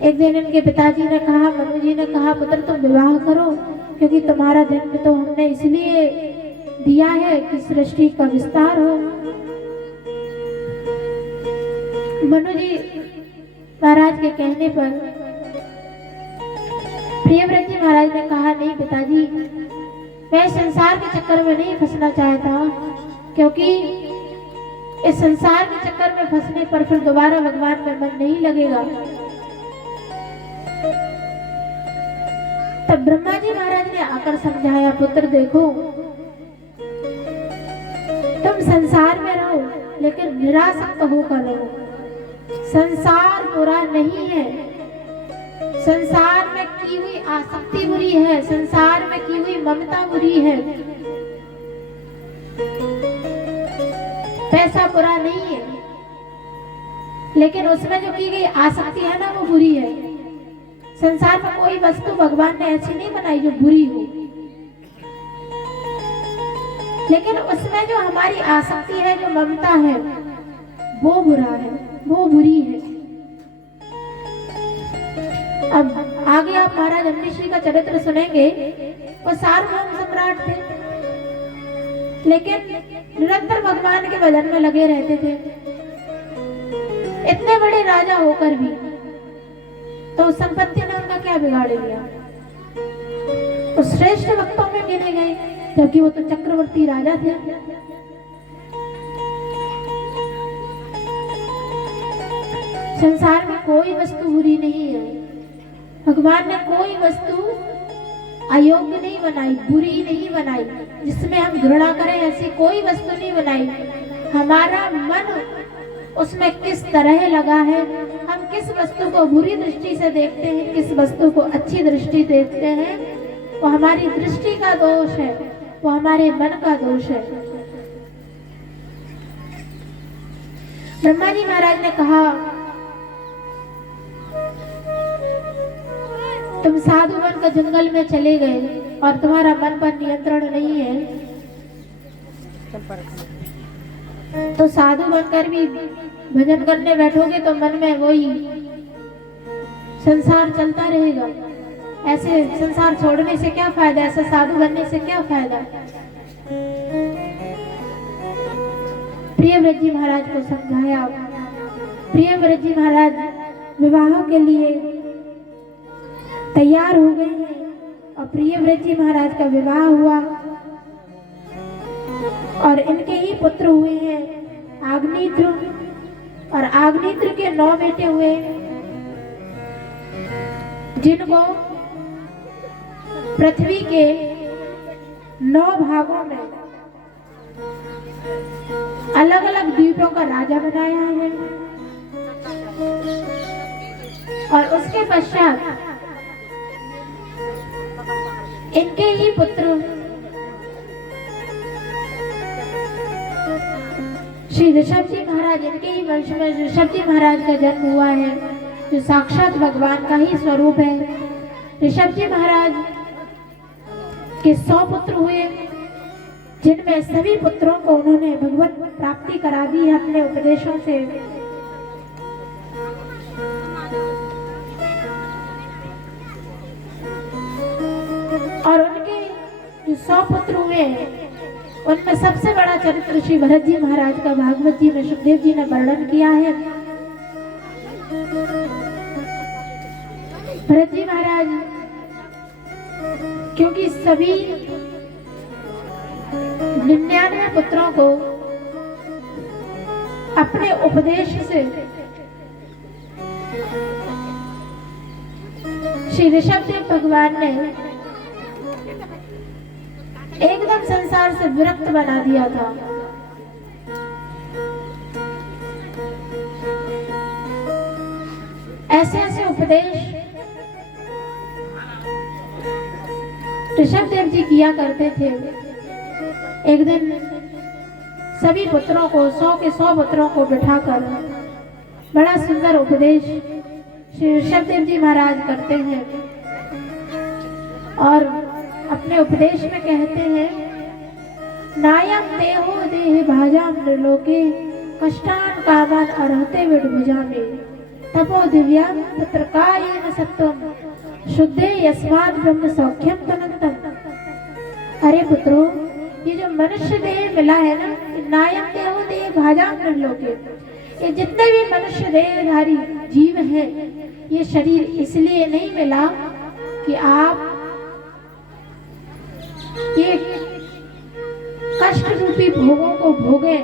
एक दिन इनके पिताजी ने कहा, मनु जी ने कहा, पुत्र तुम विवाह करो, क्योंकि तुम्हारा जन्म तो हमने इसलिए दिया है कि सृष्टि का विस्तार हो। मनु जी महाराज के कहने पर प्रियव्रत जी महाराज ने कहा, नहीं पिताजी, मैं संसार के चक्कर में नहीं फंसना चाहता, क्योंकि इस संसार के चक्कर में फंसने पर फिर दोबारा भगवान में मन नहीं लगेगा। तब ब्रह्मा जी महाराज ने आकर समझाया, पुत्र देखो, तुम संसार में रहो लेकिन निरासक्त होकर रहो। संसार बुरा नहीं है, संसार में की हुई आसक्ति बुरी है, संसार में की हुई ममता बुरी है। पैसा बुरा नहीं है, लेकिन उसमें जो की गई आसक्ति है ना, वो बुरी है। संसार में कोई वस्तु भगवान ने ऐसी नहीं बनाई जो बुरी हो, लेकिन उसमें जो हमारी आसक्ति है, जो ममता है, वो बुरा है, वो बुरी है। अब आगे आप महाराज अमरीश जी का चरित्र सुनेंगे। वो सार्वभौम सम्राट थे, लेकिन निरंतर भगवान के भजन में लगे रहते थे। इतने बड़े राजा होकर भी तो संपत्ति ने उनका क्या बिगाड़ दिया। तो श्रेष्ठ भक्तों में गिने गए, जबकि वो तो चक्रवर्ती राजा थे। संसार में कोई वस्तु बुरी नहीं है। भगवान ने कोई वस्तु अयोग्य नहीं बनाई, बुरी नहीं बनाई, जिसमें हम घृणा करें, ऐसी कोई वस्तु नहीं बनाई। हमारा मन उसमें किस तरह लगा है, हम किस वस्तु को बुरी दृष्टि से देखते हैं, किस वस्तु को अच्छी दृष्टि देखते हैं, वो हमारी दृष्टि का दोष है, वो हमारे मन का दोष है। ब्रह्मा जी महाराज ने कहा, तुम साधु बनकर जंगल में चले गए और तुम्हारा मन पर नियंत्रण नहीं है, तो साधु बनकर भी भजन करने बैठोगे तो मन में वही संसार चलता रहेगा। ऐसे संसार छोड़ने से क्या फायदा, ऐसे साधु बनने से क्या फायदा। प्रियव्रत जी महाराज को समझाया। प्रियव्रत जी महाराज विवाह के लिए तैयार हो गए हैं और प्रियव्रत जी महाराज का विवाह हुआ और इनके ही पुत्र हुए हैं आग्नेत्र, और आग्नेत्र के 9 बेटे हुए, जिनको पृथ्वी के 9 भागों में अलग अलग द्वीपों का राजा बनाया है। और उसके पश्चात इनके ही पुत्र श्री ऋषभ जी महाराज, इनके ही वंश में ऋषभ जी महाराज का जन्म हुआ है, जो साक्षात भगवान का ही स्वरूप है। ऋषभ जी महाराज के 100 पुत्र हुए, जिनमें सभी पुत्रों को उन्होंने भगवत प्राप्ति करा दी है अपने उपदेशों से। और उनके जो 100 पुत्र हुए, उनमें सबसे बड़ा चरित्र श्री भरत जी महाराज का भागवत जी में सुखदेव जी ने वर्णन किया है। भरत जी महाराज क्योंकि सभी 99 पुत्रों को अपने उपदेश से श्री ऋषभदेव भगवान ने एकदम संसार से विरक्त बना दिया था। ऐसे ऐसे उपदेश ऋषभदेव जी किया करते थे। एक दिन सभी पुत्रों को 100 के 100 पुत्रों को बिठाकर बड़ा सुंदर उपदेश श्री ऋषभदेव जी महाराज करते हैं और अपने उपदेश में कहते हैं, नायम देहो देह भाजाम नृलोके कष्टान कामान अरहते विडभुजा में। तपो दिव्यम तत्रकायेन सत्वम शुद्धे यस्मात् ब्रह्म सौख्यम तनंतम। अरे पुत्रो, ये जो मनुष्य देह मिला है ना, नायम देहो देह भाजाम निर्लोके, ये जितने भी मनुष्य देहधारी जीव हैं, ये शरीर इसलिए नहीं मिला कि आप ये कष्ट रूपी भोगों को भोगे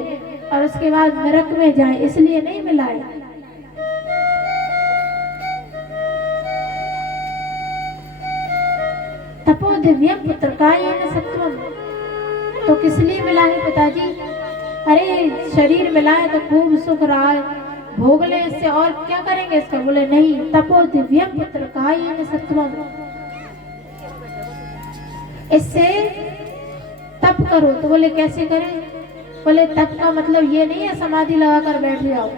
और उसके बाद नरक में जाए, इसलिए नहीं मिला है। तपो दिव्यम पुत्रकायेन सत्वम, तो किस लिए मिला है पिताजी? अरे शरीर मिला है तो खूब सुख रहा है, भोग ले इससे, और क्या करेंगे इसका? बोले नहीं, तपो दिव्यम पुत्रकायेन सत्वम, इससे तप करो। तो बोले कैसे करें? बोले तप का मतलब ये नहीं है समाधि लगाकर बैठ जाओ।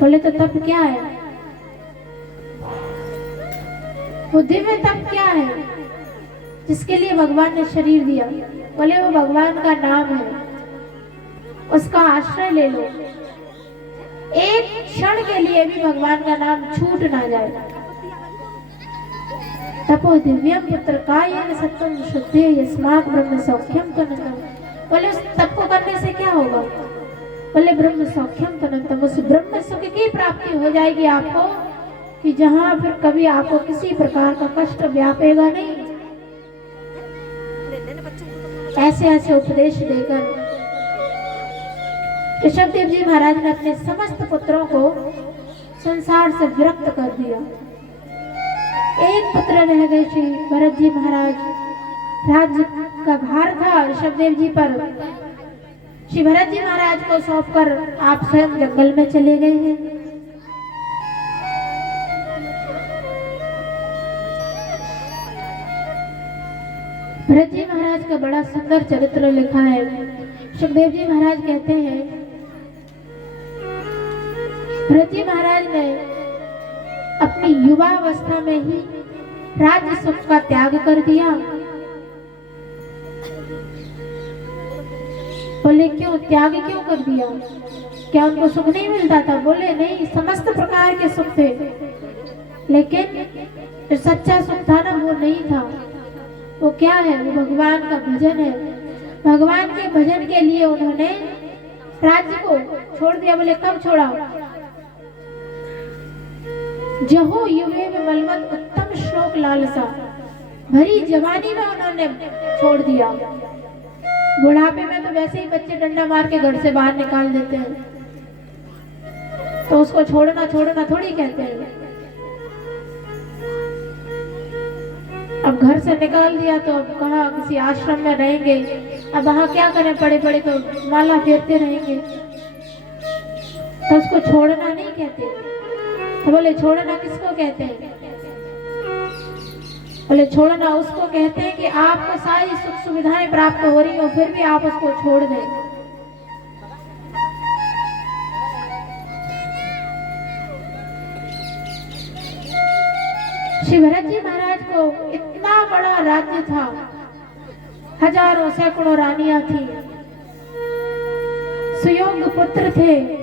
बोले तो तप क्या है? वो दिव्य तप क्या है जिसके लिए भगवान ने शरीर दिया? बोले वो भगवान का नाम है, उसका आश्रय ले लो, एक क्षण के लिए भी भगवान का नाम छूट ना जाए। तपो दिव्यम पुत्रकायेन सत्वम शुद्धे यस्मात् ब्रह्म सौख्यम तनंतम। बोले उस तप को करने से क्या होगा? बोले ब्रह्म सौख्यम तनंतम, उस ब्रह्म सुख की प्राप्ति हो जाएगी आपको कि जहां फिर कभी आपको किसी प्रकार का कष्ट व्यापेगा नहीं। ऐसे ऐसे उपदेश देकर ऋषभदेव जी महाराज ने अपने समस्त पुत्रों को संसार से विरक्त कर दिया। एक पुत्र रह गए श्री भरत जी महाराज। राज्य का भार था ऋषभदेव जी पर। श्री भरत जी महाराज को सौंपकर आप स्वयं जंगल में चले गए हैं। भरत जी महाराज का बड़ा सुंदर चरित्र लिखा है। सुखदेव जी महाराज कहते हैं, भरत जी महाराज ने अपनी युवा अवस्था में ही राज्य सुख का त्याग कर दिया। बोले क्यों त्याग क्यों कर दिया? क्या उनको सुख नहीं मिलता था? बोले नहीं, समस्त प्रकार के सुख थे, लेकिन जो सच्चा सुख था ना वो नहीं था। वो क्या है? वो भगवान का भजन है। भगवान के भजन के लिए उन्होंने राज्य को छोड़ दिया। बोले कब छोड़ा? जहो युवे में मलमत उत्तम श्लोक लालसा, भरी जवानी में उन्होंने छोड़ दिया। बुढ़ापे में तो वैसे ही बच्चे डंडा मार के घर से बाहर निकाल देते हैं, तो उसको छोड़ना छोड़ना थोड़ी कहते हैं। अब घर से निकाल दिया तो अब कहाँ किसी आश्रम में रहेंगे, अब वहां क्या करें? पड़े पड़े तो माला फेरते रहेंगे, तो उसको छोड़ना नहीं कहते। तो बोले छोड़ना किसको कहते हैं? बोले छोड़ना उसको कहते हैं कि आपको सारी सुख सुविधाएं प्राप्त हो रही हो, फिर भी आप उसको छोड़ दें। श्री भरत जी महाराज को इतना बड़ा राज्य था, हजारों सैकड़ों रानियां थी, सुयोग्य पुत्र थे।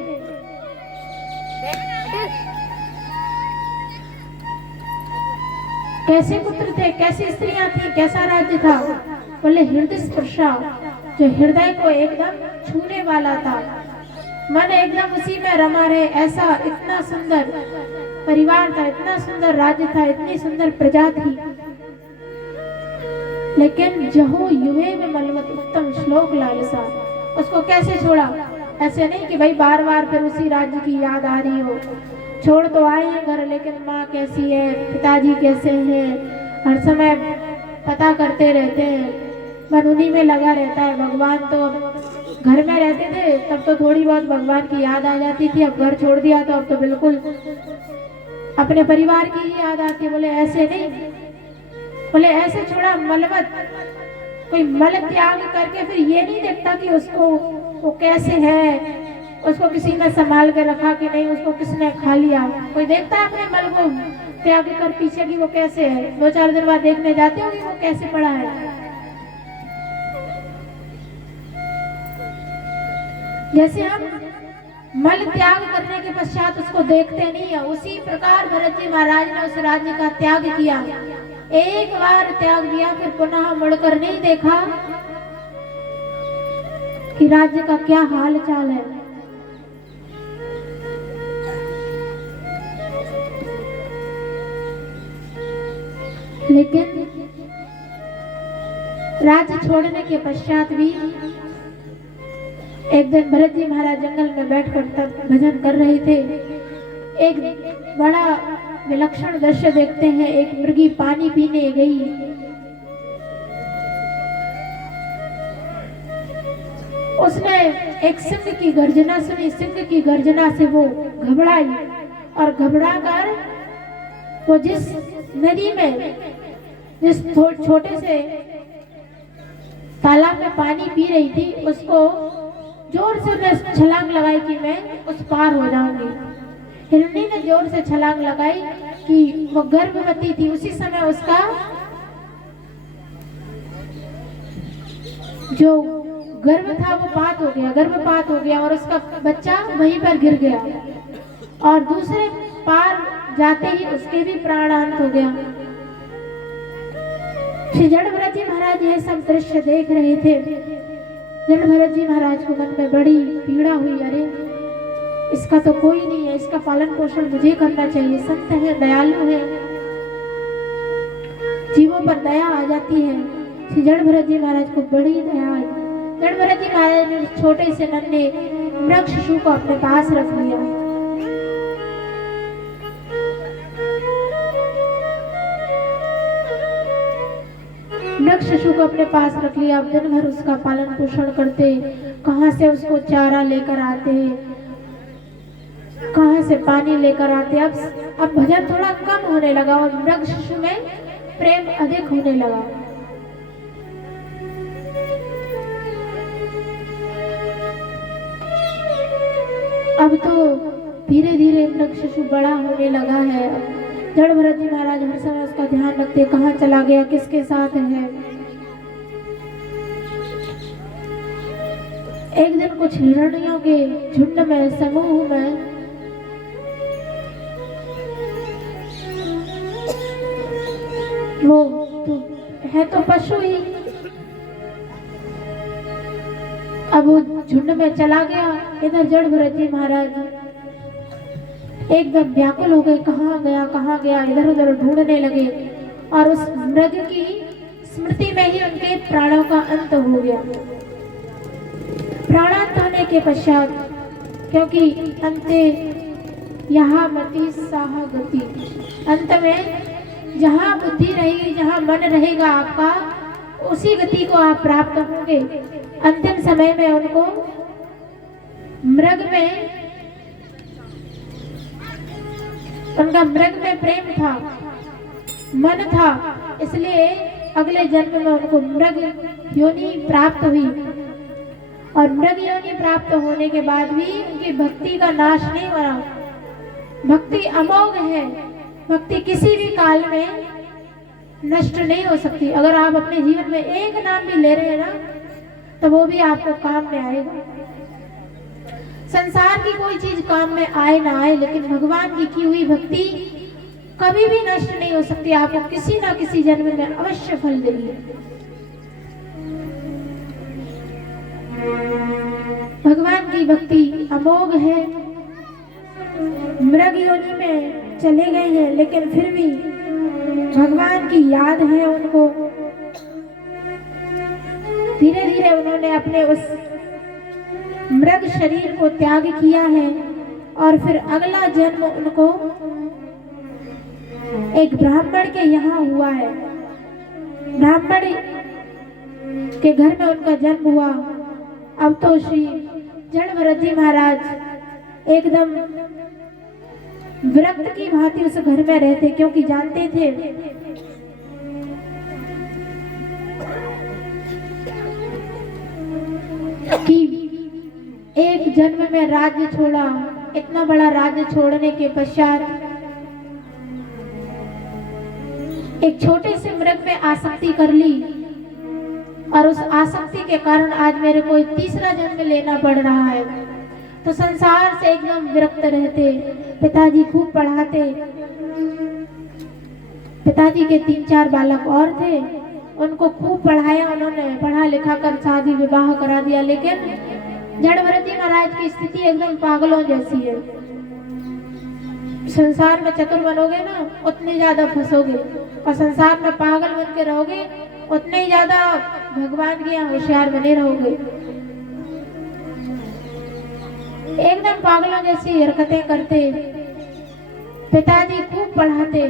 कैसे पुत्र थे, कैसी स्त्रियां थी, कैसा राज्य था? बोले हृदय स्पर्शा, जो हृदय को एकदम छूने वाला था, मन एकदम उसी में रमा रहे, ऐसा इतना सुंदर परिवार था, इतना सुंदर राज्य था, इतनी सुंदर प्रजा थी। लेकिन जहो युवे में मलमत उत्तम श्लोक लालसा, उसको कैसे छोड़ा? ऐसे नहीं कि भाई बार बार फिर उसी राज्य की याद आ रही हो। छोड़ तो आए हैं घर, लेकिन माँ कैसी है, पिताजी कैसे हैं, हर समय पता करते रहते हैं, मन उन्हीं में लगा रहता है। भगवान तो घर में रहते थे तब तो थोड़ी बहुत भगवान की याद आ जाती थी, अब घर छोड़ दिया तो अब तो बिल्कुल अपने परिवार की ही याद आती है। बोले ऐसे नहीं, बोले ऐसे छोड़ा मलमत। कोई मल त्याग करके फिर ये नहीं देखता कि उसको वो कैसे है, उसको किसी ने संभाल के रखा कि नहीं, उसको किसने खा लिया। कोई देखता है अपने मल को त्याग कर पीछे की वो कैसे है? 2-4 दिन बाद देखने जाते होंगे वो कैसे पड़ा है। जैसे हम मल त्याग करने के पश्चात उसको देखते नहीं है। उसी प्रकार भरत जी महाराज ने उस राज्य का त्याग किया। एक बार त्याग दिया, फिर पुनः मुड़कर नहीं देखा कि राज्य का क्या हाल चाल है। लेकिन राज्य छोड़ने के पश्चात भी एक दिन भरत जी महाराज जंगल में बैठकर तब भजन कर रहे थे। एक बड़ा विलक्षण दृश्य देखते हैं। एक मृगी पानी पीने गई। उसने एक सिंह की गर्जना सुनी। सिंह की गर्जना से वो घबराई और घबराकर वो जिस नदी में, जिस छोटे से तालाब में पानी पी रही थी, उसको जोर से उसने छलांग लगाई कि मैं उस पार हो जाऊंगी। हिरणी ने जोर से छलांग लगाई कि वो गर्भवती थी। उसी समय उसका जो गर्भ था वो पात हो गया, गर्भपात हो गया और उसका बच्चा वहीं पर गिर गया और दूसरे पार जाते ही उसके भी प्राणांत हो गया। श्री जड़ भरत जी महाराज यह सब दृश्य देख रहे थे। जड़ भरत जी महाराज को मन में बड़ी पीड़ा हुई। अरे इसका तो कोई नहीं है, इसका पालन पोषण मुझे करना चाहिए। संत है, दयालु है, जीवों पर दया आ जाती है। श्री जड़ भरत जी महाराज को बड़ी दया आई। जड़ भरत जी महाराज ने छोटे से नन्हे वृक्ष को अपने पास रख लिया। वृक्ष को अपने पास रख लिया। अब दिन भर उसका पालन पोषण करते, कहां से उसको चारा लेकर आते, कहां से पानी लेकर आते। अब भजन थोड़ा कम होने लगा और वृक्ष में प्रेम अधिक होने लगा। अब तो धीरे धीरे वृक्ष बड़ा होने लगा है। जड़ भरत जी महाराज हर समय उसका ध्यान रखते, कहाँ चला गया, किसके साथ है। एक दिन कुछ हिरणियों के झुंड में, समूह में वो तो है तो पशु ही, अब वो झुंड में चला गया। इधर जड़ भरत जी महाराज एकदम व्याकुल हो गए, कहाँ गया, इधर उधर ढूंढने लगे और उस मृग की स्मृति में ही उनके प्राणों का अंत हो गया। प्राणांत होने के पश्चात, क्योंकि अंते यहाँ मति साह गति, अंत में जहाँ बुद्धि रहेगी, जहाँ मन रहेगा आपका, उसी गति को आप प्राप्त होंगे। अंतिम समय में उनको उनका मृग में प्रेम था, मन था, इसलिए अगले जन्म में उनको मृग योनि प्राप्त हुई। और मृग योनि प्राप्त होने के बाद भी उनकी भक्ति का नाश नहीं हुआ। भक्ति अमोघ है, भक्ति किसी भी काल में नष्ट नहीं हो सकती। अगर आप अपने जीवन में एक नाम भी ले रहे हैं ना, तो वो भी आपको काम में आएगा। संसार की कोई चीज काम में आए ना आए, लेकिन भगवान की की हुई भक्ति कभी भी नष्ट नहीं हो सकती। आपको किसी ना किसी जन्म में अवश्य फल देगी। भगवान की भक्ति अमोघ है। मृग योनि में चले गए हैं, लेकिन फिर भी भगवान की याद है उनको। धीरे धीरे उन्होंने अपने उस मृग शरीर को त्याग किया है और फिर अगला जन्म उनको एक ब्राह्मण के यहाँ हुआ है। ब्राह्मण के घर में उनका जन्म हुआ। अब तो श्री जड़ भरत जी महाराज एकदम विरक्त की भांति उस घर में रहते, क्योंकि जानते थे कि एक जन्म में राज्य छोड़ा, इतना बड़ा राज्य छोड़ने के पश्चात एक छोटे से मृग में आसक्ति कर ली और उस आसक्ति के कारण आज मेरे को तीसरा जन्म लेना पड़ रहा है। तो संसार से एकदम विरक्त रहते। पिताजी खूब पढ़ाते। पिताजी के 3-4 बालक और थे, उनको खूब पढ़ाया उन्होंने, पढ़ा लिखा कर शादी विवाह करा दिया। लेकिन जड़ भरत जी महाराज की स्थिति एकदम पागलों जैसी है। संसार में चतुर बनोगे ना उतने ज्यादा फंसोगे, और संसार में पागल बन के रहोगे उतने ही ज्यादा भगवान के यहाँ होशियार बने रहोगे। एकदम पागलों जैसी हरकतें करते। पिताजी खूब पढ़ाते,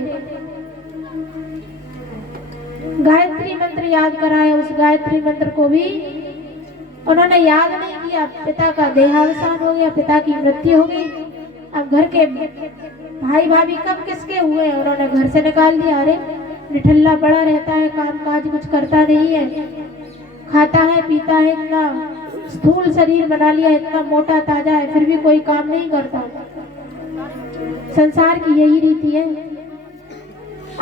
गायत्री मंत्र याद कराया। उस गायत्री मंत्र को भी उन्होंने याद नहीं किया। पिता का देहावसान हो गया, पिता की मृत्यु हो गई। अब घर के भाई भाभी कब किसके हुए, उन्होंने घर से निकाल दिया। अरे निठल्ला पड़ा रहता है, काम काज कुछ करता नहीं है, खाता है पीता है, इतना स्थूल शरीर बना लिया, इतना मोटा ताजा है, फिर भी कोई काम नहीं करता। संसार की यही रीति है।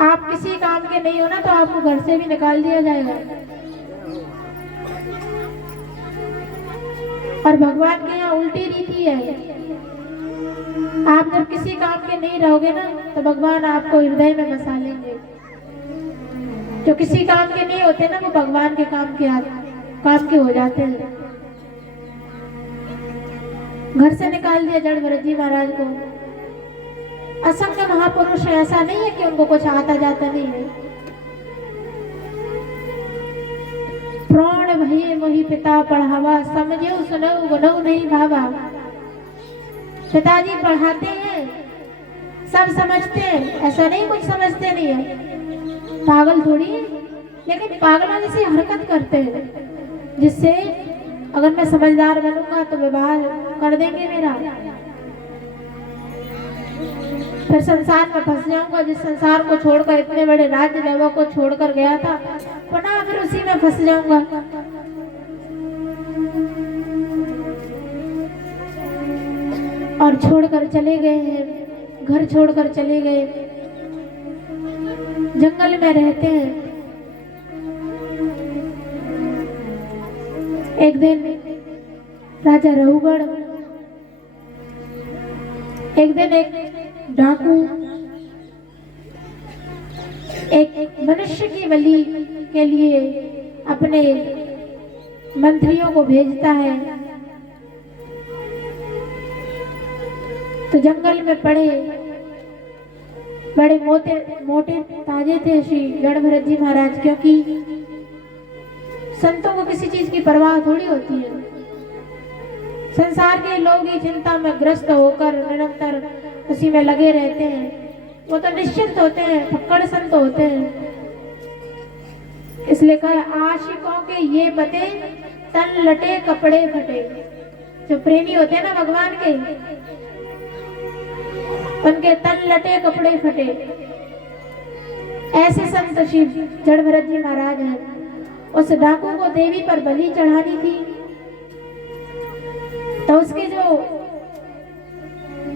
आप किसी काम के नहीं हो ना तो आपको घर से भी निकाल दिया जाएगा। और भगवान के यहाँ उल्टी रीति है। आप जब किसी काम के नहीं रहोगे ना तो भगवान आपको हृदय में बसा लेंगे। जो किसी काम के नहीं होते ना वो भगवान के काम के हो जाते हैं। घर से निकाल दिया जड़ भरत जी महाराज को। असंख्य महापुरुष है, ऐसा नहीं है कि उनको कुछ आता जाता नहीं है। प्राण भये मोहि पिता पढ़ावा, समझो सुनो गुनो नहीं भावा। पिताजी पढ़ाते हैं, सब समझते हैं, ऐसा नहीं कुछ समझते नहीं है, पागल थोड़ी है, लेकिन पागलों जैसी हरकत करते हैं जिससे अगर मैं समझदार बनूंगा तो विवाह कर देंगे मेरा, फिर संसार में फंस जाऊंगा। जिस संसार को छोड़कर, इतने बड़े राज्य वैभव को छोड़कर गया था, पुनः फिर उसी में फंस जाऊंगा। और छोड़कर चले गए हैं, घर छोड़कर चले गए, जंगल में रहते हैं। एक दिन राजा रहुगढ़, एक दिन एक डाकू एक मनुष्य की बलि के लिए अपने मंत्रियों को भेजता है। तो जंगल में पड़े बड़े मोटे ताजे थे श्री जड़ भरत जी महाराज, क्योंकि संतों को किसी चीज की परवाह थोड़ी होती है। संसार के लोग ही चिंता में ग्रस्त होकर निरंतर उसी में लगे रहते हैं। वो तो निश्चिंत होते हैं, फक्कड़ संत होते हैं। इसलिए कहा आशिकों के ये बते तन लटे कपड़े फटे। जो प्रेमी होते हैं ना भगवान के, उनके तन लटे कपड़े फटे। ऐसे संत श्री जड़ भरत जी महाराज हैं। उस डाकू को देवी पर बलि चढ़ानी थी, तो उसके जो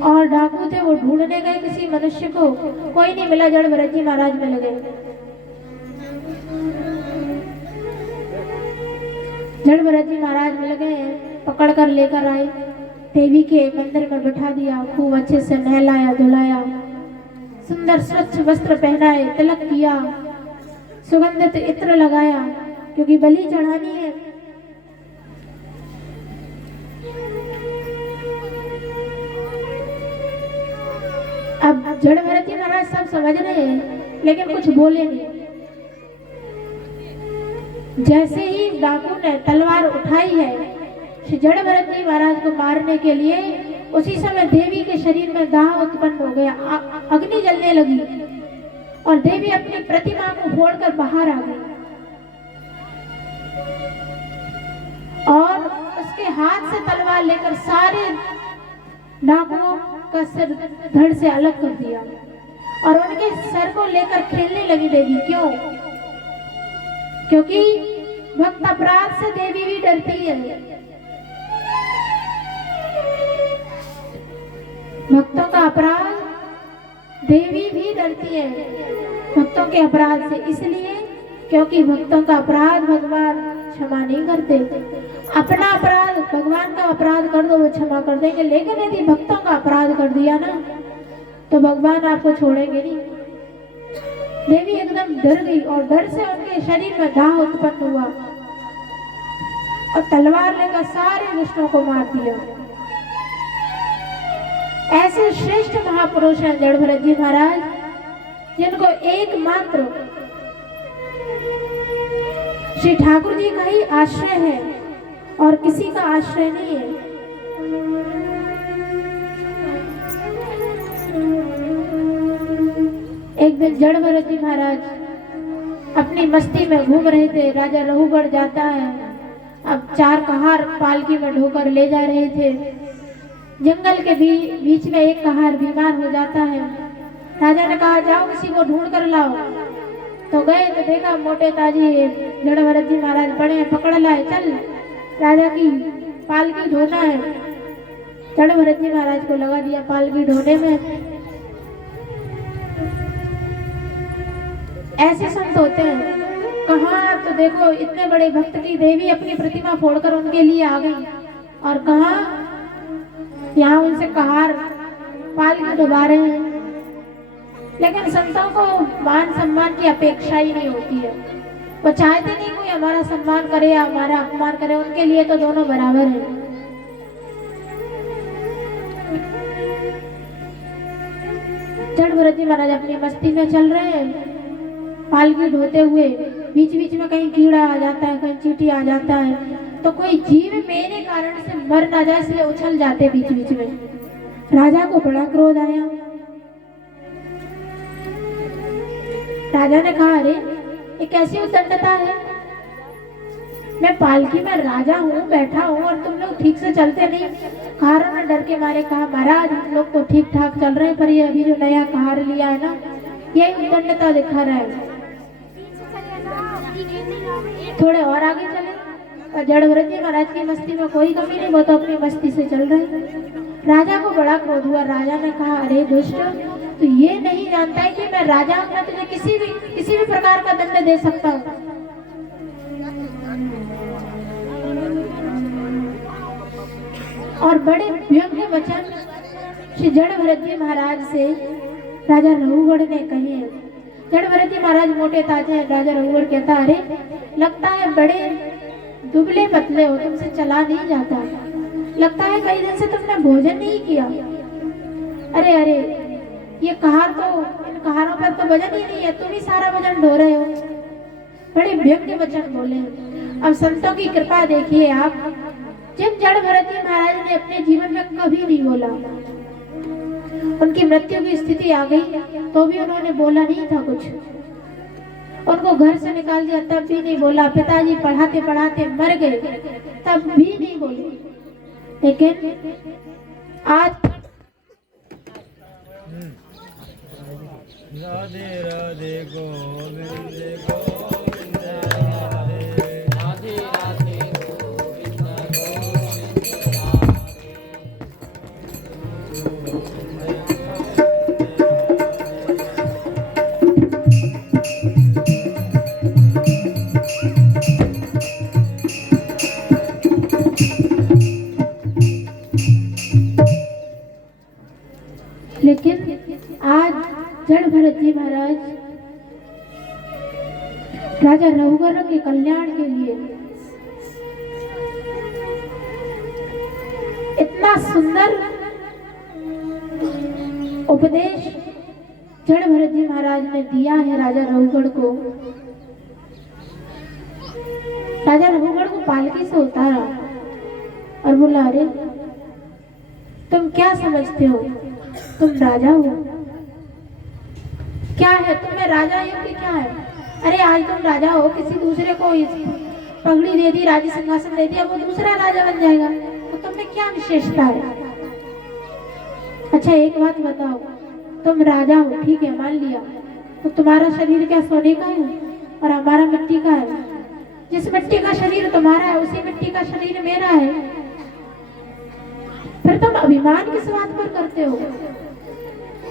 और डाकू थे वो ढूंढने गए किसी मनुष्य को, कोई नहीं मिला। जड़ भरत जी महाराज में लगे। जड़ भरत जी महाराज मिल गए, पकड़ कर लेकर आए, देवी के मंदिर में बिठा दिया, खूब अच्छे से नहलाया धुलाया, सुंदर स्वच्छ वस्त्र पहनाए, तिलक किया, सुगंधित इत्र लगाया, क्योंकि बलि चढ़ानी है। अब जड़ भरत जी महाराज सब समझ रहे हैं, लेकिन कुछ बोले नहीं। जैसे ही डाकू ने तलवार उठाई है श्री जड़ भरत जी महाराज को मारने के लिए, उसी समय देवी के शरीर में दाह उत्पन्न हो गया, अग्नि जलने लगी और देवी अपनी प्रतिमा को फोड़कर बाहर आ गई और उसके हाथ से तलवार लेकर सारे डाकुओं का सिर धड़ से अलग कर दिया और उनके सर को लेकर खेलने लगी देवी। क्यों? क्योंकि भक्त अपराध से देवी भी डरती है। भक्तों का अपराध देवी भी डरती है भक्तों के अपराध से, इसलिए क्योंकि भक्तों का अपराध भगवान क्षमा नहीं करते। अपना अपराध, भगवान का अपराध कर दो वो क्षमा कर देंगे, लेकिन यदि भक्तों का अपराध कर दिया ना तो भगवान आपको छोड़ेंगे नहीं। देवी एकदम डर गई और डर से उनके शरीर में दाह उत्पन्न हुआ और तलवार लेकर सारे दुष्टों को मार दिया। ऐसे श्रेष्ठ महापुरुष हैं जड़ भरत जी महाराज, जिनको एकमात्र श्री ठाकुर जी का ही आश्रय है और किसी का आश्रय नहीं है। एक दिन जड़ भरत जी महाराज अपनी मस्ती में घूम रहे थे। राजा रघुगढ़ जाता है, अब 4 कहार पालकी में ढोकर ले जा रहे थे। जंगल के बीच में एक कहार बीमार हो जाता है। राजा ने कहा जाओ किसी को ढूंढ कर लाओ। तो गए तो देखा मोटे ताजी जड़ भरत जी महाराज पड़े हैं, पकड़ लाए, चल राजा की पालकी ढोना है। जड़ भरत जी महाराज को लगा दिया पालकी ढोने में। ऐसे संत होते हैं कहाँ, तो देखो इतने बड़े भक्त की देवी अपनी प्रतिमा फोड़कर उनके लिए आ गई, और कहाँ यहाँ उनसे कहार पालकी डुबा रहे हैं। लेकिन संतों को मान सम्मान की अपेक्षा ही नहीं होती है। वो चाहते नहीं कोई हमारा सम्मान करे या हमारा अपमान करे, उनके लिए तो दोनों बराबर हैं। जड़ भरत जी महाराज अपनी मस्ती में चल रहे हैं, पालकी ढोते हुए। बीच बीच में कहीं कीड़ा आ जाता है, कहीं चींटी आ जाता है, तो कोई जीव मेरे कारण से मर ना जाए इसलिए उछल जाते बीच बीच में। राजा को बड़ा क्रोध आया। राजा ने कहा अरे ये कैसी उद्दंडता है, मैं पालकी में राजा हूँ, बैठा हूँ, और तुम लोग ठीक से चलते नहीं। कहारों ने डर के मारे कहा महाराज हम लोग तो ठीक ठाक चल रहे हैं, पर ये अभी जो नया कहार लिया है ना यही उद्दंडता दिखा रहा है। थोड़े और आगे चले और जड़ भरत जी महाराज की मस्ती में कोई कमी नहीं, वो तो अपनी मस्ती से चल रहे। राजा को बड़ा क्रोध हुआ। राजा ने कहा अरे दुष्ट, तो ये नहीं जानता है कि मैं राजा हूँ, मैं तुझे किसी भी प्रकार का दंड दे सकता हूँ। और बड़े व्यंग्य वचन श्री जड़ भरत जी महाराज से राजा रघुगढ़ ने कहे हैं। जड़ भरत जी महाराज मोटे ताजे हैं। राजा रघुगढ़ कहता अरे लगता है बड़े दुबले पतले हो, तुमसे चला नहीं जाता, लगता है कई दिन से तुमने भोजन नहीं किया। अरे अरे ये कहार तो, इन कहारों पर तो वजन ही नहीं है, तुम ही सारा वजन ढो रहे हो। बड़े व्यंग्य वचन बोले। अब संतों की कृपा देखिए आप, जब जड़ भरत जी महाराज ने अपने जीवन में कभी नहीं बोला, उनकी मृत्यु की स्थिति आ गई तो भी उन्होंने बोला नहीं था कुछ। उनको घर से निकाल दिया तब भी नहीं बोला। पिताजी पढ़ाते पढ़ाते मर गए तब भी नहीं बोले। लेकिन आज राधे राधे गोविंद गोविंद राधे राधे राधे गोविंद गोविंद लेकिन आज जड़ भरत जी महाराज राजा रघुगढ़ के कल्याण के लिए इतना सुंदर उपदेश जड़ भरत जी महाराज ने दिया है राजा रघुगढ़ को। राजा रघुगढ़ को पालकी से उतारा और बोला अरे तुम क्या समझते हो, तुम राजा हो, क्या है तुम्हें राजा योग्य क्या है। अरे आज तुम राजा हो, किसी दूसरे को पगड़ी दे दी, राज्य सिंहासन दे दिया, वो दूसरा राजा बन जाएगा, तो तुम्हें क्या विशेषता है। अच्छा एक बात बताओ, तुम राजा हो ठीक है मान लिया, तो तुम्हारा शरीर क्या सोने का है और हमारा मिट्टी का है। जिस मिट्टी का शरीर तुम्हारा है उसी मिट्टी का शरीर मेरा है, फिर तुम अभिमान किस बात पर करते हो।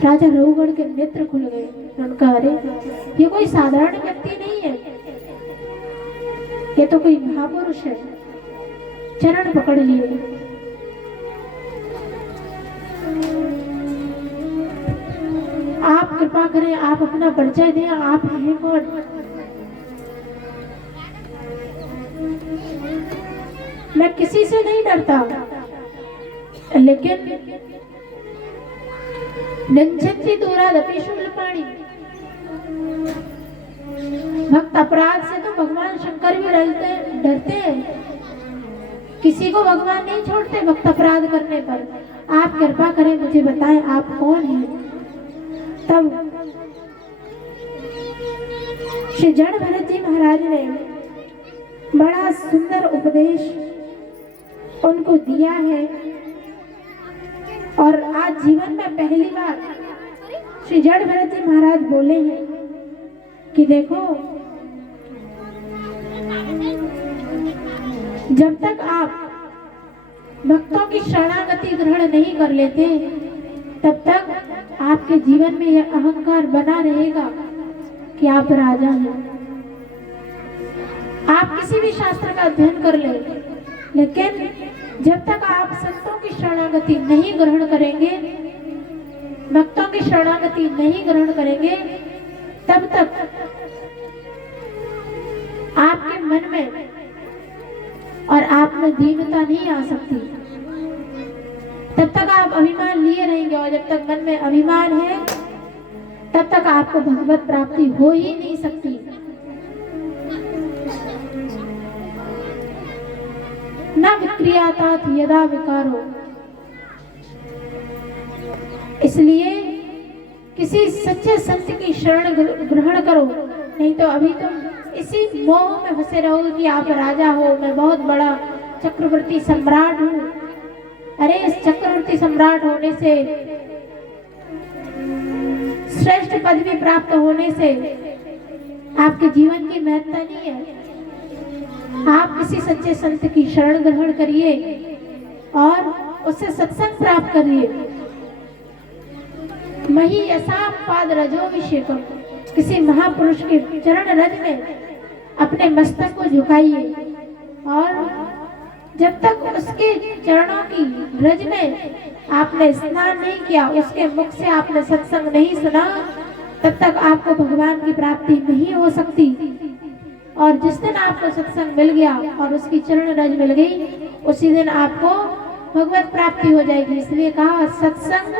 राजा रघुगढ़ के नेत्र खुल गए। उनका अरे ये कोई साधारण व्यक्ति नहीं है, ये तो कोई महापुरुष है। चरण पकड़ लिए। आप कृपा करें, आप अपना परिचय दें, आप हैं कौन? मैं किसी से नहीं डरता, लेकिन नंचंती दूरादपि शुक्लपाणि, भक्त अपराध से तो भगवान शंकर भी डरते हैं। किसी को भगवान नहीं छोड़ते भक्त अपराध करने पर। आप कृपा करें, मुझे बताएं आप कौन हैं? तब श्री जड़ भरत जी महाराज ने बड़ा सुंदर उपदेश उनको दिया है। और आज जीवन में पहली बार श्री जड़ भरत जी महाराज बोले हैं कि देखो, जब तक आप भक्तों की शरणागति ग्रहण नहीं कर लेते, तब तक आपके जीवन में यह अहंकार बना रहेगा कि आप राजा हैं। आप किसी भी शास्त्र का अध्ययन कर ले, लेकिन जब तक आप संतों की शरणागति नहीं ग्रहण करेंगे, भक्तों की शरणागति नहीं ग्रहण करेंगे, तब तक आपके मन में और आप में दीनता नहीं आ सकती। तब तक आप अभिमान लिए रहेंगे, और जब तक मन में अभिमान है, तब तक आपको भगवत प्राप्ति हो ही नहीं सकती। न विक्रियातात यदा विकारो। इसलिए किसी सच्चे संत की शरण ग्रहण करो, नहीं तो अभी तुम इसी मोह में फंसे रहोगे कि आप राजा हो, मैं बहुत बड़ा चक्रवर्ती सम्राट हूँ। अरे इस चक्रवर्ती सम्राट होने से, श्रेष्ठ पदवी प्राप्त होने से आपके जीवन की महत्ता नहीं है। आप किसी सच्चे संत की शरण ग्रहण करिए और उससे सत्संग प्राप्त करिए। मही यसा पाद रजोभिषेकम, किसी महापुरुष के चरण रज में अपने मस्तक को झुकाइए, और जब तक उसके चरणों की रज में आपने स्नान नहीं किया, उसके मुख से आपने सत्संग नहीं सुना, तब तक आपको भगवान की प्राप्ति नहीं हो सकती। और जिस दिन आपको सत्संग मिल गया और उसकी चरण रज मिल गई, उसी दिन आपको भगवत प्राप्ति हो जाएगी। इसलिए कहा सत्संग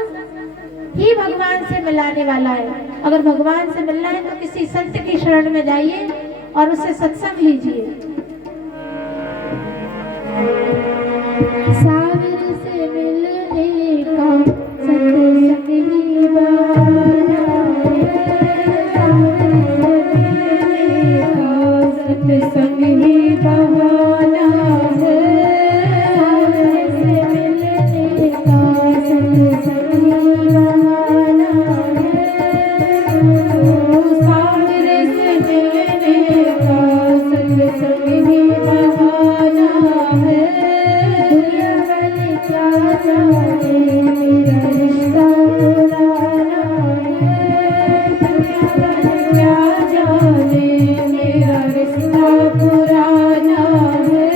ही भगवान से मिलाने वाला है। अगर भगवान से मिलना है तो किसी संत की शरण में जाइए और उससे सत्संग लीजिए। सागर से मिलने का सत्संग ही बहाना है, सत्संग ही बहाना है, सागर से मिलने का सत्संग ही बहाना है, सागर से मिलने का सत्संग ही बहाना है। दुनिया वाले क्या जाने मेरा रिश्ता पुराना है, दुनिया वाले क्या जाने मेरा रिश्ता पुराना है।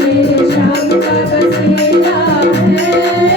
मेरे शाम का बसेरा है।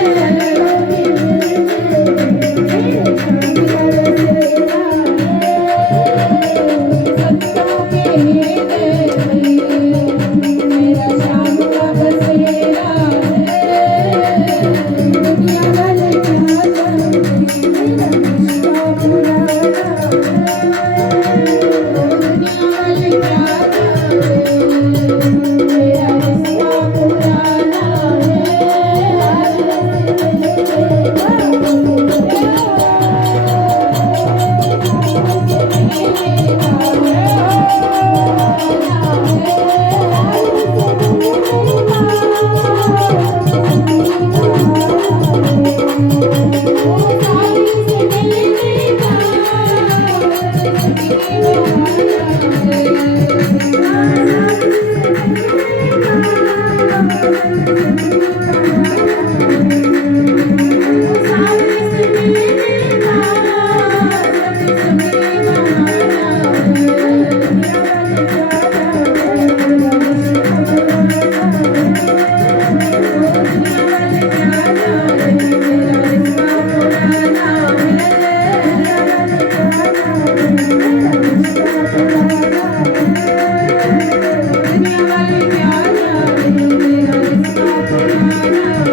दुनिया वाले क्या जाने मेरा रिश्ता पुराना